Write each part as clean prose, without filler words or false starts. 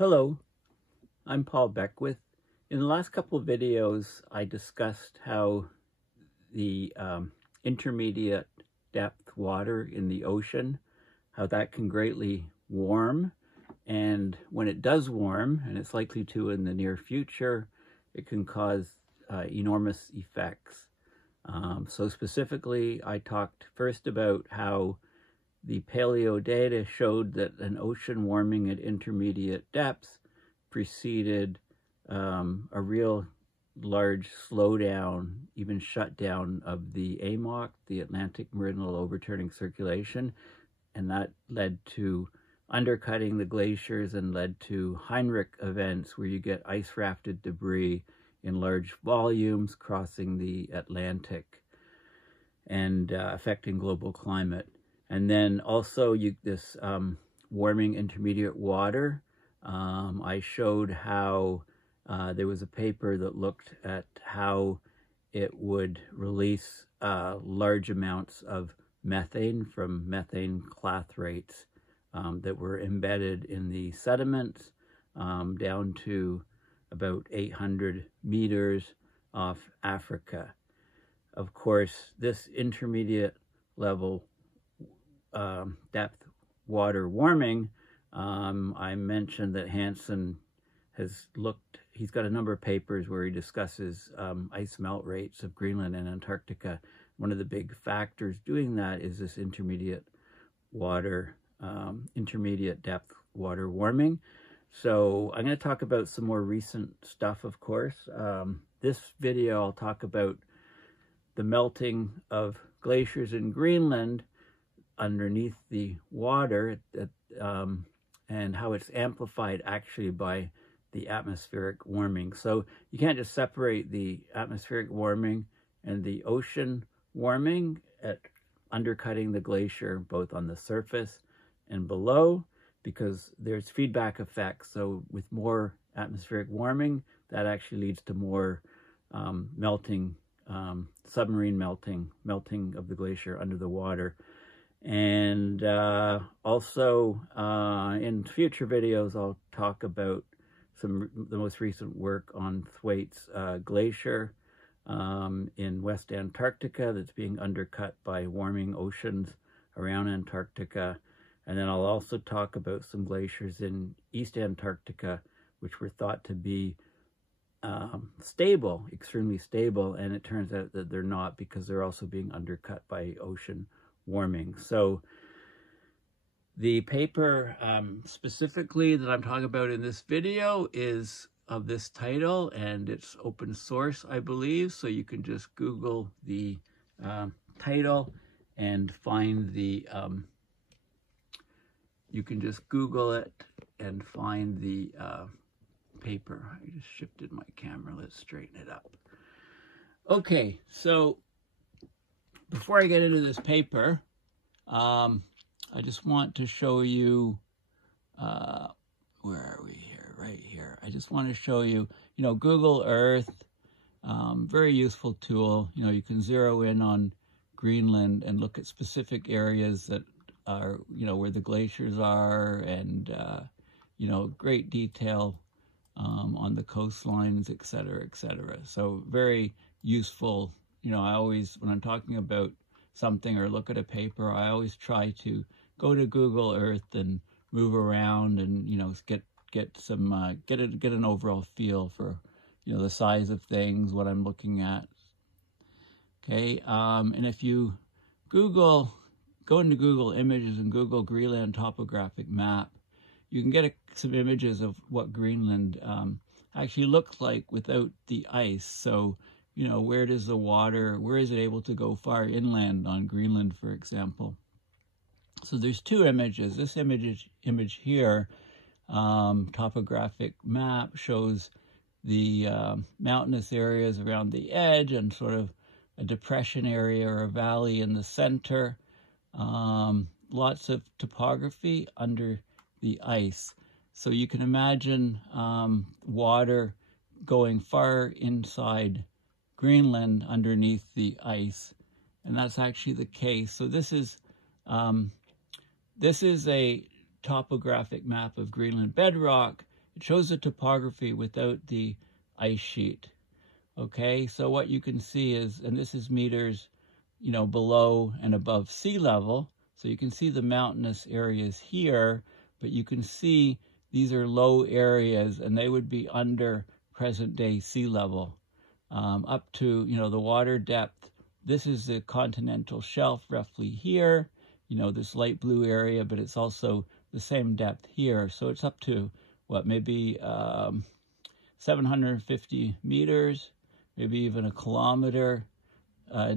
Hello, I'm Paul Beckwith. In the last couple of videos, I discussed how the intermediate depth water in the ocean, how that can greatly warm. And when it does warm, and it's likely to in the near future, it can cause enormous effects. So specifically, I talked first about how the paleo data showed that an ocean warming at intermediate depths preceded a real large slowdown, even shutdown of the AMOC, the Atlantic Meridional Overturning Circulation, and that led to undercutting the glaciers and led to Heinrich Events, where you get ice rafted debris in large volumes crossing the Atlantic and affecting global climate. And then also this warming intermediate water. I showed how there was a paper that looked at how it would release large amounts of methane from methane clathrates that were embedded in the sediments down to about 800 meters off Africa. Of course, this intermediate level depth water warming, I mentioned that Hansen has he's got a number of papers where he discusses ice melt rates of Greenland and Antarctica. One of the big factors doing that is this intermediate depth water warming. So I'm going to talk about some more recent stuff, of course. This video, I'll talk about the melting of glaciers in Greenland underneath the water, and how it's amplified actually by the atmospheric warming. So you can't just separate the atmospheric warming and the ocean warming at undercutting the glacier both on the surface and below, because there's feedback effects. So with more atmospheric warming, that actually leads to more melting, submarine melting of the glacier under the water. And also in future videos, I'll talk about the most recent work on Thwaite's glacier in West Antarctica that's being undercut by warming oceans around Antarctica. And then I'll also talk about some glaciers in East Antarctica, which were thought to be stable, extremely stable, and it turns out that they're not, because they're also being undercut by ocean warming. So the paper specifically that I'm talking about in this video is of this title, and it's open source, I believe, so you can just Google the title and find the you can just Google it and find the paper. I just shifted my camera. Let's straighten it up. Okay, so before I get into this paper, I just want to show you, where are we here? Right here. I just want to show you, Google Earth, very useful tool. You can zero in on Greenland and look at specific areas that are, where the glaciers are, and, great detail on the coastlines, et cetera, et cetera. So very useful. I always, when I'm talking about something or look at a paper, I always try to go to Google Earth and move around and, get an overall feel for, the size of things, what I'm looking at. Okay, and if you go into Google Images and Google Greenland topographic map, you can get some images of what Greenland actually looks like without the ice. So, where does the water, where is it able to go far inland on Greenland, for example? So there's two images. This image here, topographic map, shows the mountainous areas around the edge and sort of a depression area or a valley in the center. Lots of topography under the ice. So you can imagine water going far inside Greenland underneath the ice, and that's actually the case. So this is a topographic map of Greenland bedrock, It shows the topography without the ice sheet. Okay, so what you can see is, and this is meters, you know, below and above sea level. So you can see the mountainous areas here, but you can see these are low areas and they would be under present day sea level. Up to, you know, the water depth. This is the continental shelf roughly here, you know, this light blue area, but it's also the same depth here. So it's up to what, maybe 750 meters, maybe even a kilometer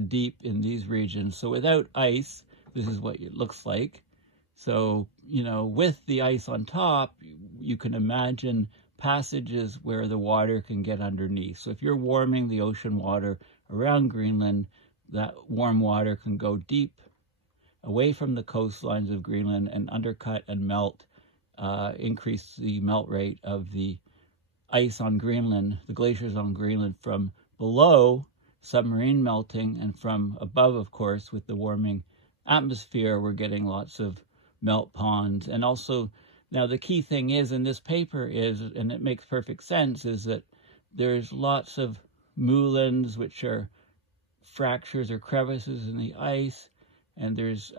deep in these regions. So without ice, this is what it looks like. So, you know, with the ice on top, you can imagine passages where the water can get underneath. So if you're warming the ocean water around Greenland, that warm water can go deep away from the coastlines of Greenland and undercut and melt, increase the melt rate of the ice on Greenland, the glaciers on Greenland, from below, submarine melting, and from above, of course, with the warming atmosphere, we're getting lots of melt ponds. And also, now the key thing is in this paper is, and it makes perfect sense, is that there's lots of moulins, which are fractures or crevices in the ice, and there's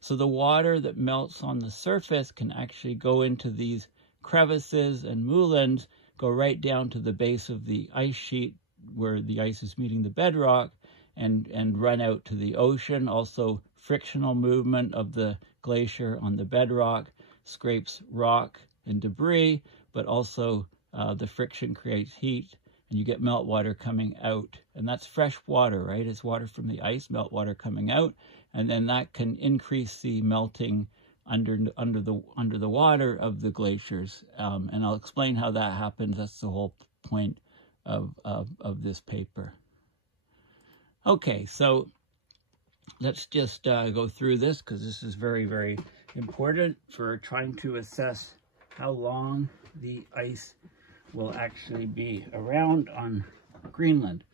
so the water that melts on the surface can actually go into these crevices and moulins, go right down to the base of the ice sheet where the ice is meeting the bedrock, and run out to the ocean. Also, frictional movement of the glacier on the bedrock scrapes rock and debris, but also the friction creates heat, and you get meltwater coming out. And that's fresh water, right? It's water from the ice, meltwater coming out, and then that can increase the melting under the water of the glaciers. And I'll explain how that happens. That's the whole point of this paper. Okay, so let's just go through this, because this is very, very important for trying to assess how long the ice will actually be around on Greenland.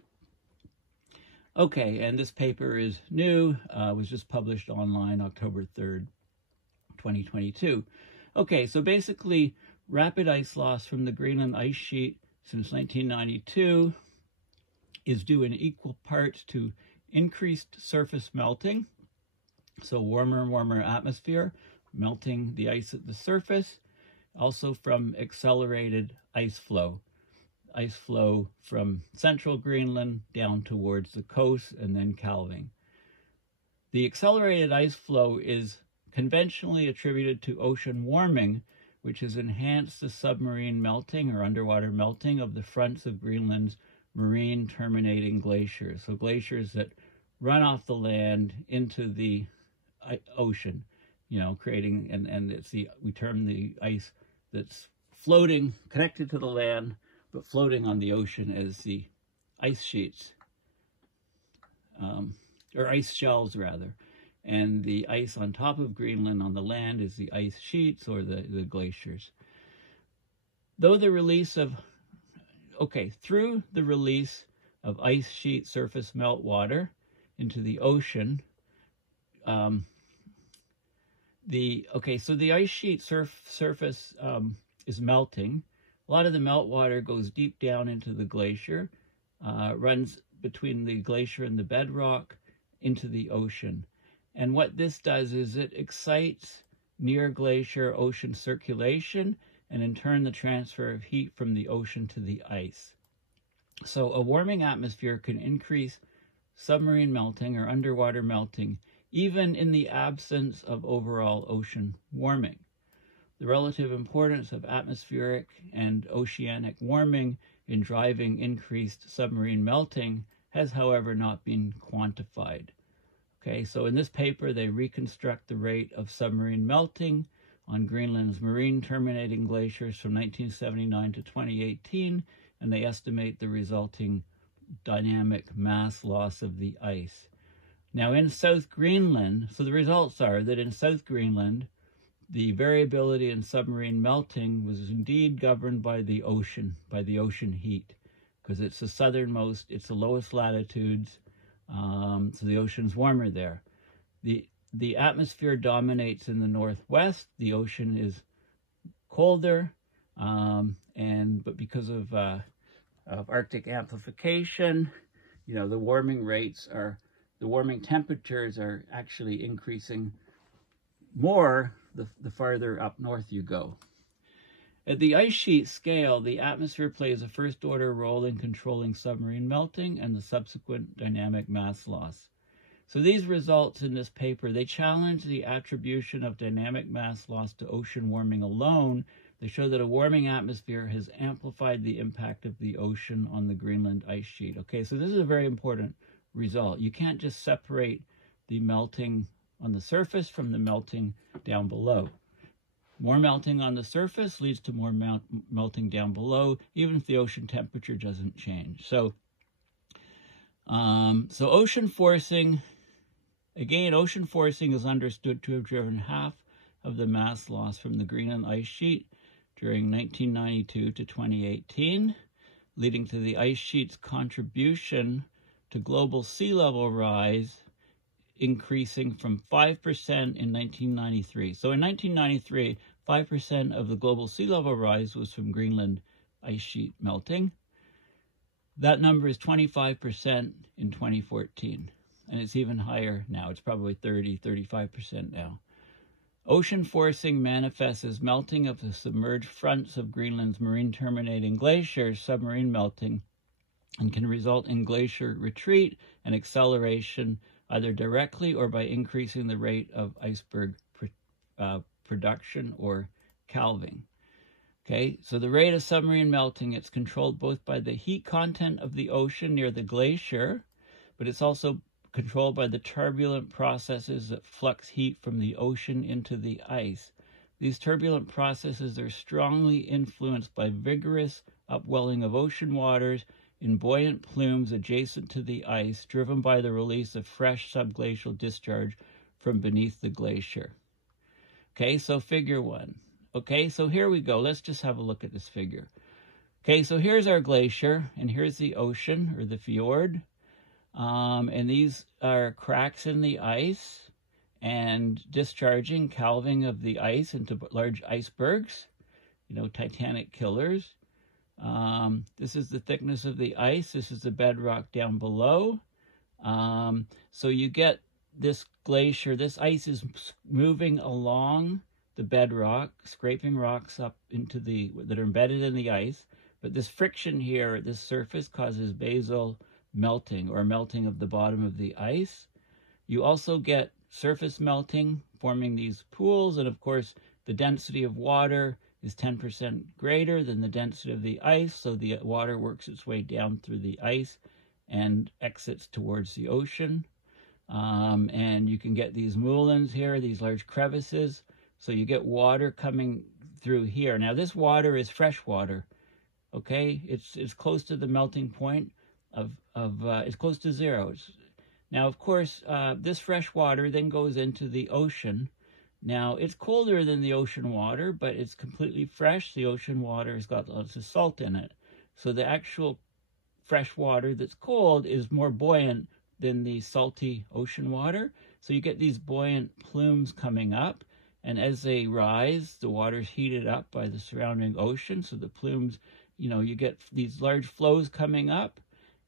Okay, and this paper is new, was just published online October 3rd, 2022. Okay, so basically, rapid ice loss from the Greenland ice sheet since 1992 is due in equal parts to increased surface melting, so warmer and warmer atmosphere, melting the ice at the surface, also from accelerated ice flow from central Greenland down towards the coast and then calving. The accelerated ice flow is conventionally attributed to ocean warming, which has enhanced the submarine melting or underwater melting of the fronts of Greenland's marine terminating glaciers. So glaciers that run off the land into the ocean, you know, creating, and it's we term the ice that's floating, connected to the land, but floating on the ocean as the ice sheets, or ice shelves rather. And the ice on top of Greenland on the land is the ice sheets or the glaciers. Through the release of ice sheet surface meltwater into the ocean, so the ice sheet surface is melting. A lot of the meltwater goes deep down into the glacier, runs between the glacier and the bedrock into the ocean. And what this does is it excites near glacier ocean circulation, and in turn the transfer of heat from the ocean to the ice. So a warming atmosphere can increase submarine melting or underwater melting, even in the absence of overall ocean warming. The relative importance of atmospheric and oceanic warming in driving increased submarine melting has, however, not been quantified. Okay, so in this paper, they reconstruct the rate of submarine melting on Greenland's marine terminating glaciers from 1979 to 2018, and they estimate the resulting dynamic mass loss of the ice. Now in South Greenland, so the results are that in South Greenland, the variability in submarine melting was indeed governed by the ocean heat, because it's the southernmost, it's the lowest latitudes, so the ocean's warmer there. The atmosphere dominates in the northwest, the ocean is colder, But because of Arctic amplification, you know, the warming temperatures are actually increasing more the farther up north you go. At the ice sheet scale, the atmosphere plays a first-order role in controlling submarine melting and the subsequent dynamic mass loss. So these results in this paper, they challenge the attribution of dynamic mass loss to ocean warming alone. They show that a warming atmosphere has amplified the impact of the ocean on the Greenland ice sheet. Okay, so this is a very important result. You can't just separate the melting on the surface from the melting down below. More melting on the surface leads to more melting down below, even if the ocean temperature doesn't change. So ocean forcing, again, ocean forcing is understood to have driven half of the mass loss from the Greenland ice sheet during 1992 to 2018, leading to the ice sheet's contribution to global sea level rise increasing from 5% in 1993. So in 1993, 5% of the global sea level rise was from Greenland ice sheet melting. That number is 25% in 2014, and it's even higher now. It's probably 35% now. Ocean forcing manifests as melting of the submerged fronts of Greenland's marine terminating glaciers, submarine melting, and can result in glacier retreat and acceleration either directly or by increasing the rate of iceberg production or calving. Okay, so the rate of submarine melting, it's controlled both by the heat content of the ocean near the glacier, but it's also controlled by the turbulent processes that flux heat from the ocean into the ice. These turbulent processes are strongly influenced by vigorous upwelling of ocean waters in buoyant plumes adjacent to the ice, driven by the release of fresh subglacial discharge from beneath the glacier. Okay, so figure 1. Okay, so here we go. Let's just have a look at this figure. Okay, so here's our glacier, and here's the ocean, or the fjord. And these are cracks in the ice and discharging, calving of the ice into large icebergs, you know, titanic killers. This is the thickness of the ice. This is the bedrock down below. So you get this glacier, this ice is moving along the bedrock, scraping rocks up into that are embedded in the ice. But this friction here at this surface causes basal melting, or melting of the bottom of the ice. You also get surface melting, forming these pools, and of course the density of water is 10% greater than the density of the ice, so the water works its way down through the ice and exits towards the ocean. And you can get these moulins here, these large crevices, so you get water coming through here. Now this water is fresh water, okay? It's close to the melting point it's close to zero. Now, of course, this fresh water then goes into the ocean. Now, it's colder than the ocean water, but it's completely fresh. The ocean water has got lots of salt in it. So the actual fresh water that's cold is more buoyant than the salty ocean water. So you get these buoyant plumes coming up. And as they rise, the water's heated up by the surrounding ocean. So the plumes, you know, you get these large flows coming up,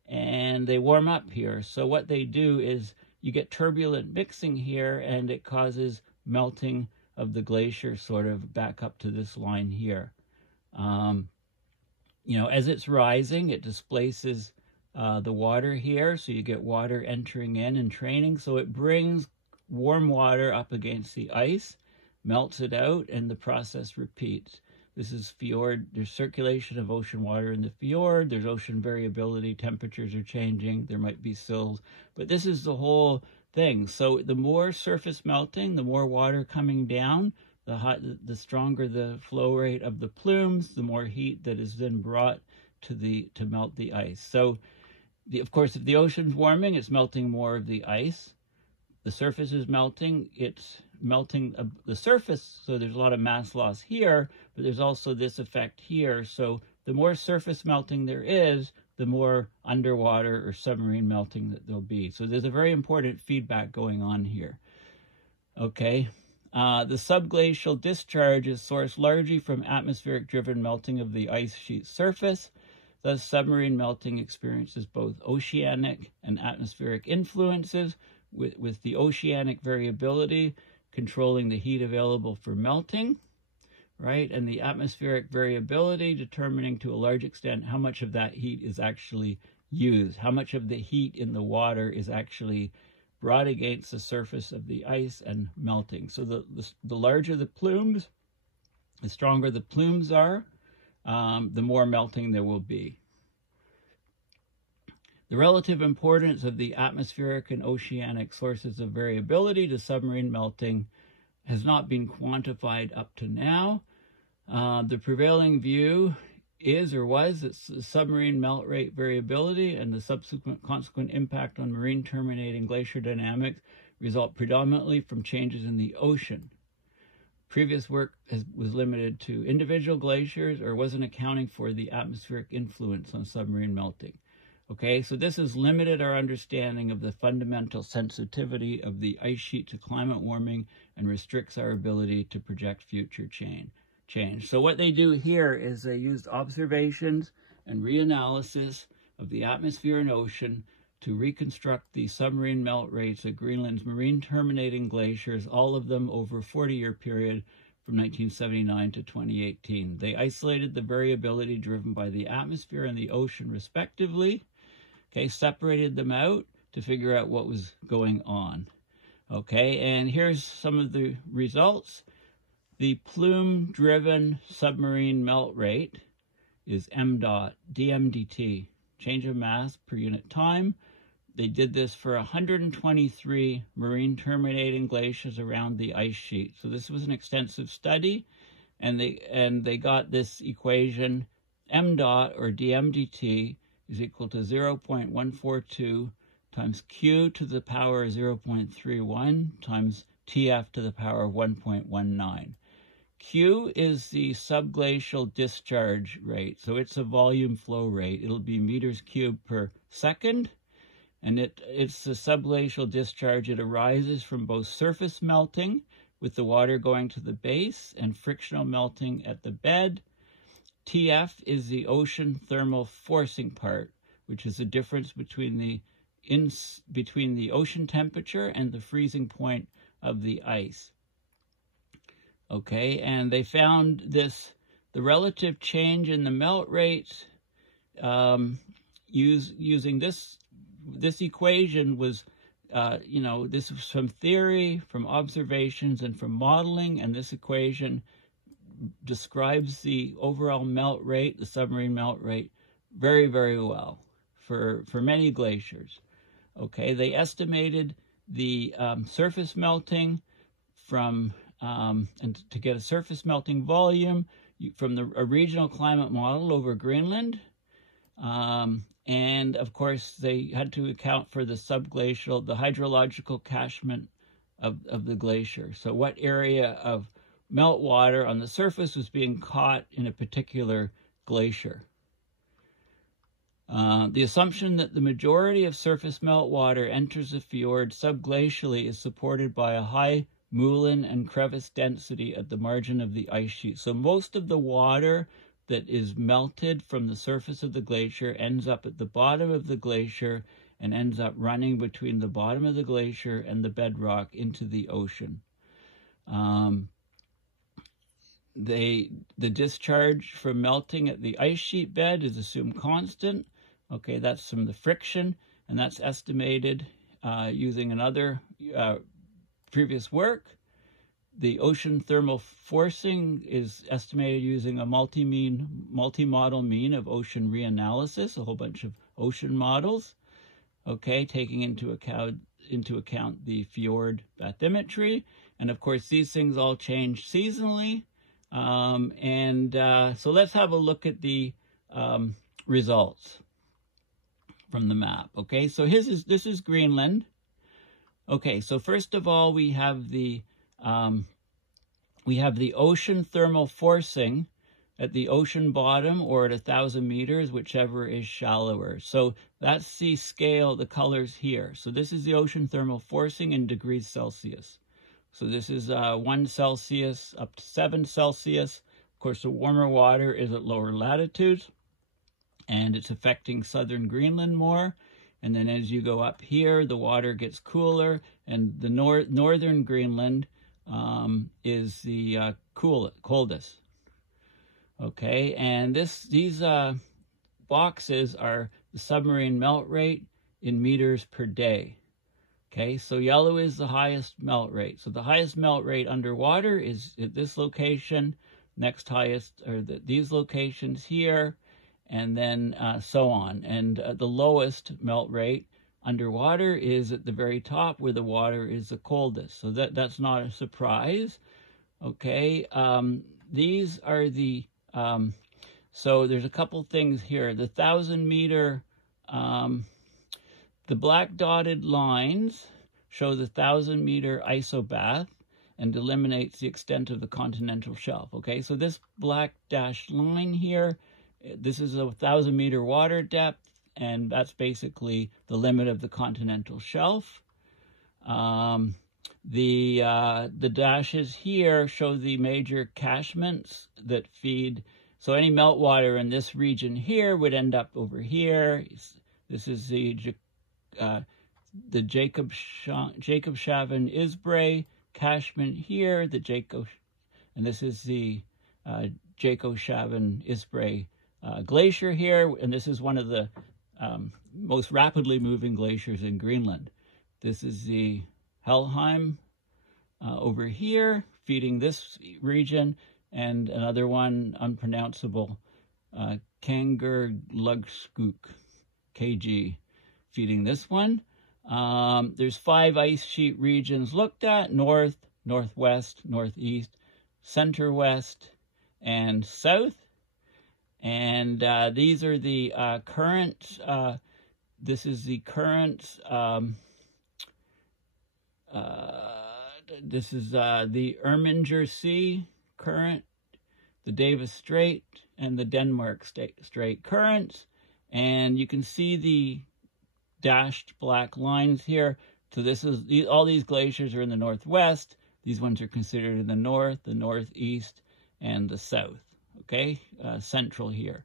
and they warm up here. So what they do is you get turbulent mixing here, and it causes melting of the glacier sort of back up to this line here. You know, as it's rising, it displaces the water here, so you get water entering in and training. So it brings warm water up against the ice, melts it out, and the process repeats. This is fjord. There's circulation of ocean water in the fjord. There's ocean variability. Temperatures are changing. There might be sills. But this is the whole thing. So the more surface melting, the more water coming down, the stronger the flow rate of the plumes, the more heat that is then brought to melt the ice. So, of course, if the ocean's warming, it's melting more of the ice. The surface is melting. It's melting the surface, so there's a lot of mass loss here, but there's also this effect here. So the more surface melting there is, the more underwater or submarine melting that there'll be. So there's a very important feedback going on here. Okay. The subglacial discharge is sourced largely from atmospheric-driven melting of the ice sheet surface. Thus, submarine melting experiences both oceanic and atmospheric influences, with the oceanic variability controlling the heat available for melting, right? And the atmospheric variability determining to a large extent how much of that heat is actually used, how much of the heat in the water is actually brought against the surface of the ice and melting. So the larger the plumes, the stronger the plumes are, the more melting there will be. The relative importance of the atmospheric and oceanic sources of variability to submarine melting has not been quantified up to now. The prevailing view is or was that submarine melt rate variability and the consequent impact on marine terminating glacier dynamics result predominantly from changes in the ocean. Previous work was limited to individual glaciers or wasn't accounting for the atmospheric influence on submarine melting. Okay, so this has limited our understanding of the fundamental sensitivity of the ice sheet to climate warming and restricts our ability to project future change. So what they do here is they used observations and reanalysis of the atmosphere and ocean to reconstruct the submarine melt rates at Greenland's marine terminating glaciers, all of them over a 40-year period from 1979 to 2018. They isolated the variability driven by the atmosphere and the ocean respectively, okay, separated them out to figure out what was going on. Okay, and here's some of the results. The plume-driven submarine melt rate is DMDT, change of mass per unit time. They did this for 123 marine terminating glaciers around the ice sheet. So this was an extensive study, and they got this equation, m-dot, or DMDT, is equal to 0.142 times q to the power of 0.31 times tf to the power of 1.19. Q is the subglacial discharge rate, so it's a volume flow rate. It'll be meters cubed per second, and it's the subglacial discharge. It arises from both surface melting, with the water going to the base, and frictional melting at the bed. TF is the ocean thermal forcing part, which is the difference between the ocean temperature and the freezing point of the ice. Okay, and they found the relative change in the melt rates using this equation was, this was from theory, from observations, and from modeling, and this equation describes the overall melt rate, the submarine melt rate, very, very well for many glaciers. Okay, they estimated the surface melting from, and to get a surface melting volume from a regional climate model over Greenland. And of course, they had to account for the subglacial, the hydrological catchment of the glacier. So what area of meltwater on the surface was being caught in a particular glacier. The assumption that the majority of surface meltwater enters the fjord subglacially is supported by a high moulin and crevice density at the margin of the ice sheet. So most of the water that is melted from the surface of the glacier ends up at the bottom of the glacier and ends up running between the bottom of the glacier and the bedrock into the ocean. The discharge from melting at the ice sheet bed is assumed constant. Okay, that's from the friction, and that's estimated using another previous work. The ocean thermal forcing is estimated using a multi-model mean of ocean reanalysis, a whole bunch of ocean models, okay, taking into account the fjord bathymetry. And of course, these things all change seasonally. So let's have a look at the results from the map. Okay, so this is Greenland. Okay, so first of all, we have the ocean thermal forcing at the ocean bottom or at 1,000 meters, whichever is shallower. So that's the scale, the colors here. So this is the ocean thermal forcing in degrees Celsius. So this is 1 Celsius up to 7 Celsius. Of course, the warmer water is at lower latitudes, and it's affecting southern Greenland more. And then as you go up here, the water gets cooler, and the northern Greenland is the coldest. Okay, and these boxes are the submarine melt rate in meters per day. Okay, so yellow is the highest melt rate. So the highest melt rate underwater is at this location. Next highest are these locations here, and then so on. And the lowest melt rate underwater is at the very top, where the water is the coldest. So that's not a surprise. Okay, these are the so there's a couple things here. The 1,000-meter, the black dotted lines show the 1,000-meter isobath and delimitates the extent of the continental shelf. Okay, so this black dashed line here, this is a 1,000-meter water depth, and that's basically the limit of the continental shelf. The dashes here show the major catchments that feed. So any meltwater in this region here would end up over here. This is the Jakobshavn Isbrae catchment here, and this is the Jakobshavn Isbrae glacier here, and this is one of the most rapidly moving glaciers in Greenland. This is the Helheim over here, feeding this region, and another one, unpronounceable, Kangerlugskuk, KG, feeding this one. There's 5 ice sheet regions looked at: north, northwest, northeast, center west, and south. And these are the current, this is the current, this is the Erminger Sea current, the Davis Strait, and the Denmark Strait currents. And you can see the dashed black lines here. So this is, all these glaciers are in the northwest. These ones are considered in the north, the northeast, and the south. Okay, central here.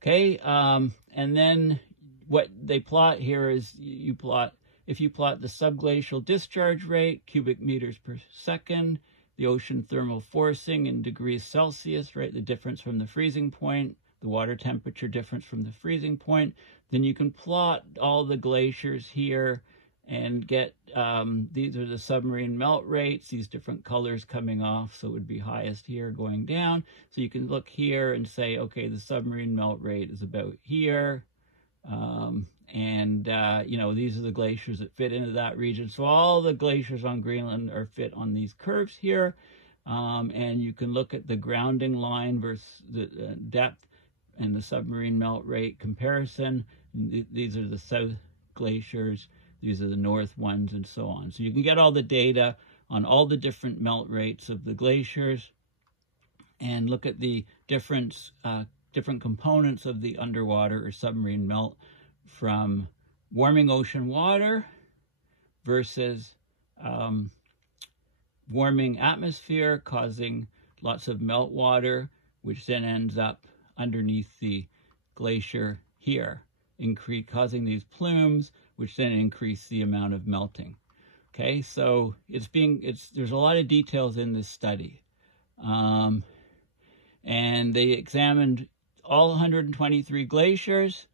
Okay, and then what they plot here is if you plot the subglacial discharge rate, cubic meters per second, the ocean thermal forcing in degrees Celsius, right, the difference from the freezing point, the water temperature difference from the freezing point, then you can plot all the glaciers here and get, these are the submarine melt rates, these different colors coming off, so it would be highest here going down. So you can look here and say, okay, the submarine melt rate is about here, you know, these are the glaciers that fit into that region. So all the glaciers on Greenland are fit on these curves here, and you can look at the grounding line versus the depth and the submarine melt rate comparison. These are the south glaciers, these are the north ones, and so on. So you can get all the data on all the different melt rates of the glaciers and look at the different components of the underwater or submarine melt, from warming ocean water versus warming atmosphere causing lots of meltwater, which then ends up underneath the glacier here, causing these plumes, which then increase the amount of melting. Okay, so there's a lot of details in this study. And they examined all 123 glaciers,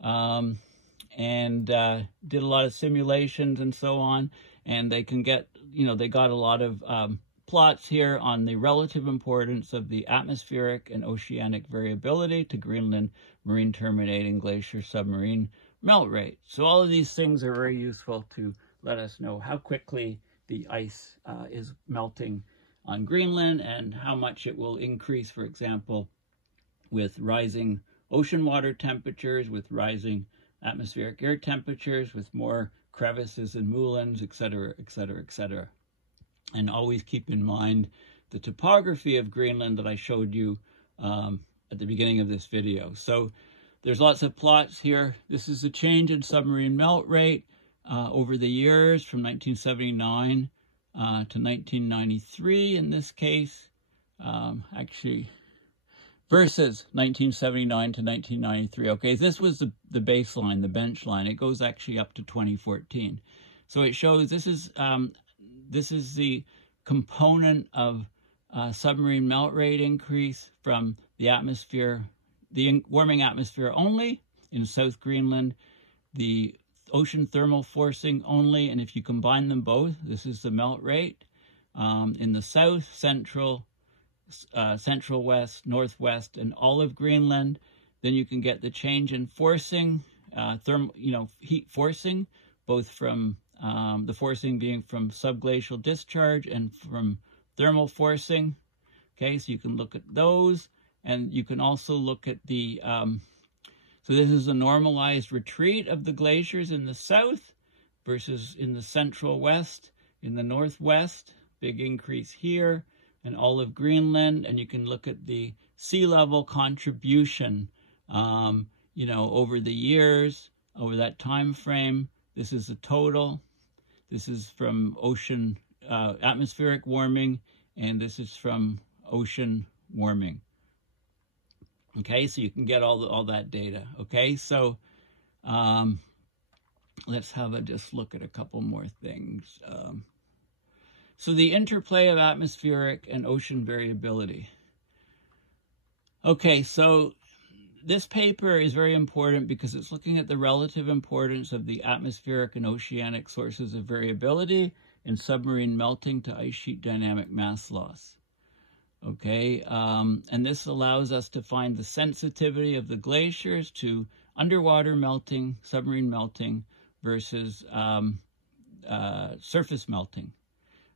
and did a lot of simulations and so on, and they can get, they got a lot of plots here on the relative importance of the atmospheric and oceanic variability to Greenland marine terminating glacier submarine melt rate. So all of these things are very useful to let us know how quickly the ice is melting on Greenland and how much it will increase, for example, with rising ocean water temperatures, with rising atmospheric air temperatures, with more crevices and moulins, etc., etc., etc. And always keep in mind the topography of Greenland that I showed you at the beginning of this video. So there's lots of plots here. This is the change in submarine melt rate over the years from 1979 to 1993 in this case, actually, versus 1979 to 1993. Okay, this was the baseline, the bench line. It goes actually up to 2014. So it shows this is the component of submarine melt rate increase from the atmosphere, the warming atmosphere only in South Greenland, the ocean thermal forcing only, and if you combine them both, this is the melt rate in the south, central, central west, northwest, and all of Greenland. Then you can get the change in forcing, heat forcing, both from the forcing being from subglacial discharge and from thermal forcing. Okay, so you can look at those, and you can also look at the, so this is a normalized retreat of the glaciers in the south versus in the central west, in the northwest, big increase here, and all of Greenland, and you can look at the sea level contribution, over the years, over that time frame. This is the total. This is from ocean atmospheric warming, and this is from ocean warming. Okay, so you can get all that data. Okay, so let's just look at a couple more things. So the interplay of atmospheric and ocean variability. Okay, so this paper is very important because it's looking at the relative importance of the atmospheric and oceanic sources of variability in submarine melting to ice sheet dynamic mass loss. Okay, and this allows us to find the sensitivity of the glaciers to underwater melting, submarine melting, versus surface melting.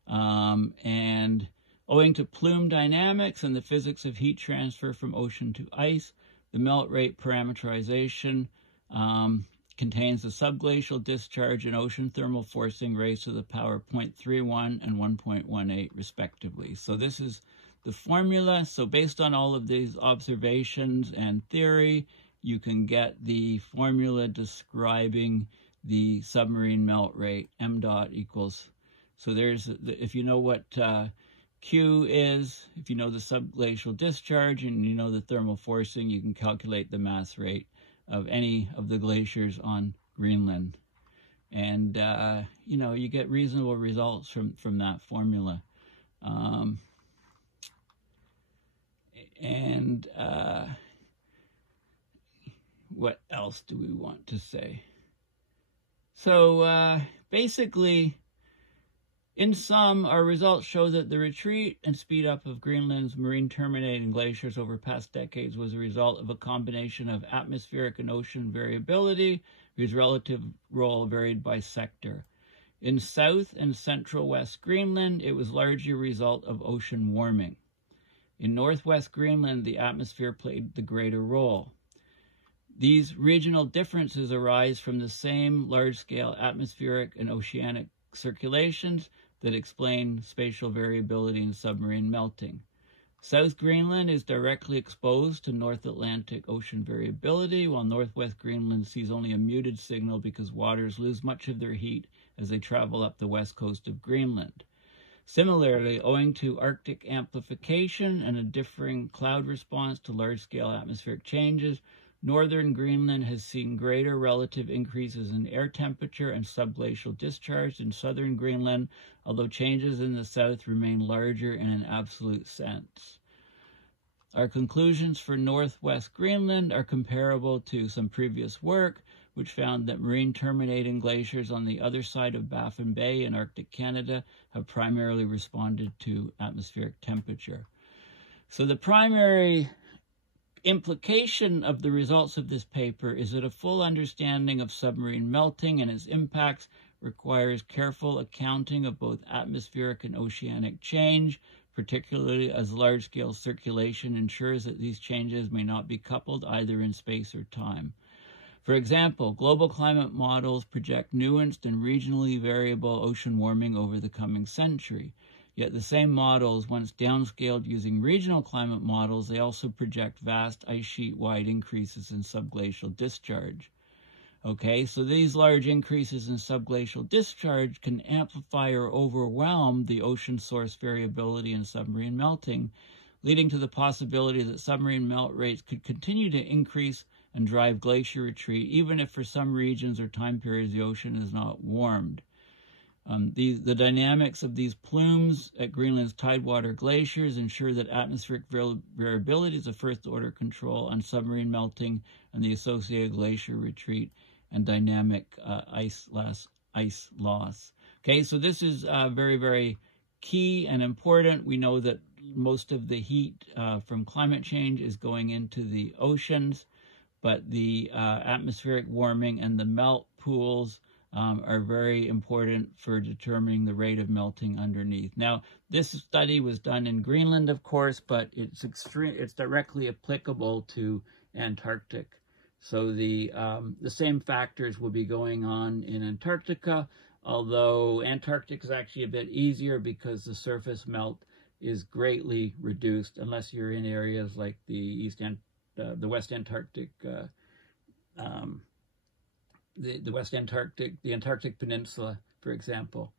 And owing to plume dynamics and the physics of heat transfer from ocean to ice, the melt rate parameterization contains the subglacial discharge and ocean thermal forcing raised to the power 0.31 and 1.18 respectively. So this is the formula. So based on all of these observations and theory, you can get the formula describing the submarine melt rate, m dot equals. So there's, if you know what Q is, if you know the subglacial discharge and you know the thermal forcing, you can calculate the mass rate of any of the glaciers on Greenland. And, you get reasonable results from that formula. What else do we want to say? So basically, in sum, our results show that the retreat and speed up of Greenland's marine terminating glaciers over past decades was a result of a combination of atmospheric and ocean variability, whose relative role varied by sector. In South and Central West Greenland, it was largely a result of ocean warming. In Northwest Greenland, the atmosphere played the greater role. These regional differences arise from the same large-scale atmospheric and oceanic circulations that explain spatial variability in submarine melting. South Greenland is directly exposed to North Atlantic Ocean variability, while Northwest Greenland sees only a muted signal because waters lose much of their heat as they travel up the west coast of Greenland. Similarly, owing to Arctic amplification and a differing cloud response to large-scale atmospheric changes, Northern Greenland has seen greater relative increases in air temperature and subglacial discharge in southern Greenland, although changes in the south remain larger in an absolute sense. Our conclusions for Northwest Greenland are comparable to some previous work, which found that marine terminating glaciers on the other side of Baffin Bay in Arctic Canada have primarily responded to atmospheric temperature. So the primary implication of the results of this paper is that a full understanding of submarine melting and its impacts requires careful accounting of both atmospheric and oceanic change, particularly as large-scale circulation ensures that these changes may not be coupled either in space or time. For example, global climate models project nuanced and regionally variable ocean warming over the coming century. Yet the same models, once downscaled using regional climate models, they also project vast ice sheet-wide increases in subglacial discharge. Okay, so these large increases in subglacial discharge can amplify or overwhelm the ocean source variability in submarine melting, leading to the possibility that submarine melt rates could continue to increase and drive glacier retreat, even if for some regions or time periods the ocean is not warmed. The dynamics of these plumes at Greenland's tidewater glaciers ensure that atmospheric variability is a first-order control on submarine melting and the associated glacier retreat and dynamic ice loss. Okay, so this is very, very key and important. We know that most of the heat from climate change is going into the oceans, but the atmospheric warming and the melt pools are very important for determining the rate of melting underneath. Now, this study was done in Greenland, of course, but it's directly applicable to Antarctic. So the same factors will be going on in Antarctica, although Antarctic is actually a bit easier because the surface melt is greatly reduced, unless you're in areas like the West Antarctic. The Antarctic Peninsula, for example.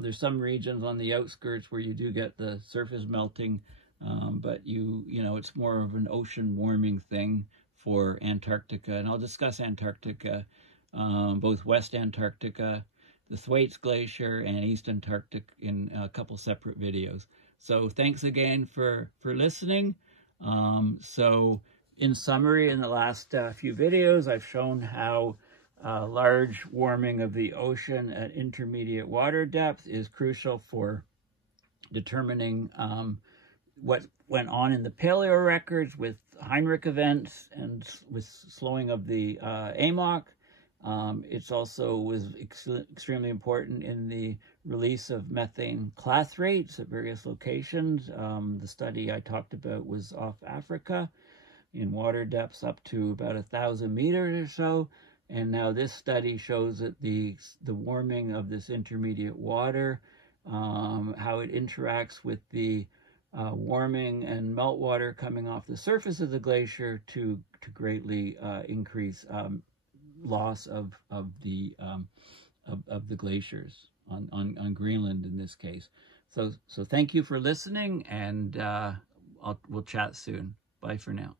There's some regions on the outskirts where you do get the surface melting, but you know, it's more of an ocean warming thing for Antarctica. And I'll discuss Antarctica, both West Antarctica, the Thwaites Glacier, and East Antarctic in a couple separate videos. So thanks again for listening. So in summary, in the last few videos, I've shown how large warming of the ocean at intermediate water depth is crucial for determining what went on in the paleo records with Heinrich Events and with slowing of the AMOC. It's also was extremely important in the release of methane clathrates at various locations. The study I talked about was off Africa in water depths up to about 1,000 meters or so. And now this study shows that the warming of this intermediate water, how it interacts with the warming and meltwater coming off the surface of the glacier to greatly increase loss of the glaciers on Greenland in this case. So thank you for listening, and we'll chat soon. Bye for now.